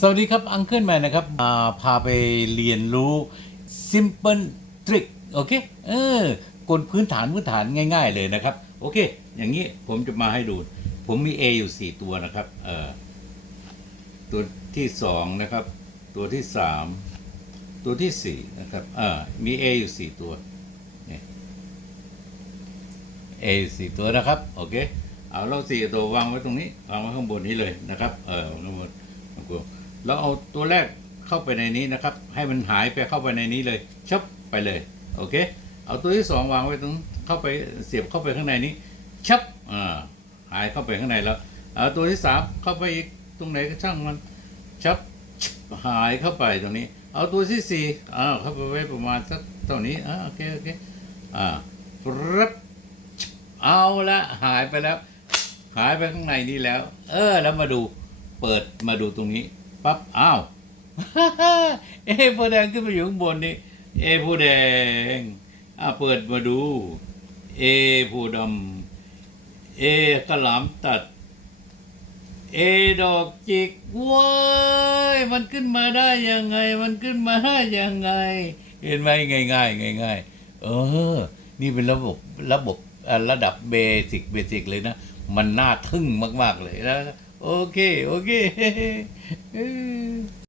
สวัสดีครับอังเคิลแมนนะครับอ่าพาไปเรียนรู้ simple trick โอเค เออกลพื้นฐานพื้นฐานง่าย ๆ เลยนะครับ โอเค อย่างนี้ผมจะมาให้ดู ผมมี A อยู่ 4 ตัวนะครับเออตัวที่ 2 นะครับ ตัวที่ 3 ตัวที่ 4 นะครับเออมี A อยู่ 4 ตัวนี่ A อยู่สี่ตัวนะครับ โอเค เอาเราสี่ตัววางไว้ตรงนี้ วางไว้ข้างบนนี้เลยนะครับ เออข้างบนข้างบน แล้วเอาตัวแรกเข้าไปในนี้นะครับ ให้มันหายไปเข้าไปในนี้เลยชับไปเลยโอเค เอาตัวที่สองวางไว้ตรงเข้าไปเสียบเข้าไปข้างในนี้ชับอ่าหายเข้าไปข้างในแล้วเอาตัวที่สามเข้าไปอีกตรงไหนก็ช่างมันชับหายเข้าไปตรงนี้ เอาตัวที่สี่อ่าเข้าไปไว้ประมาณสักเท่านี้อ่าโอเคโอเคอ่าครับเอาละหายไปแล้ว หายไปข้างในนี้แล้ว เออแล้วมาดูเปิดมาดูตรงนี้ ปั๊บอ้าวเอโพแดงขึ้นมาอยู่ข้างบนนี่เอโพแดงอะเปิดมาดู เอโพดำเอกระหลามตัด เอดอกจิกว้ายมันขึ้นมาได้ยังไง มันขึ้นมาได้ยังไง เห็นไหมง่ายง่ายง่ายง่ายเออ นี่เป็นระบบระบบอ่อระดับเบสิกเบสิกเลยนะ มันน่าทึ่งมาก ๆ เลยนะโอเคโอเค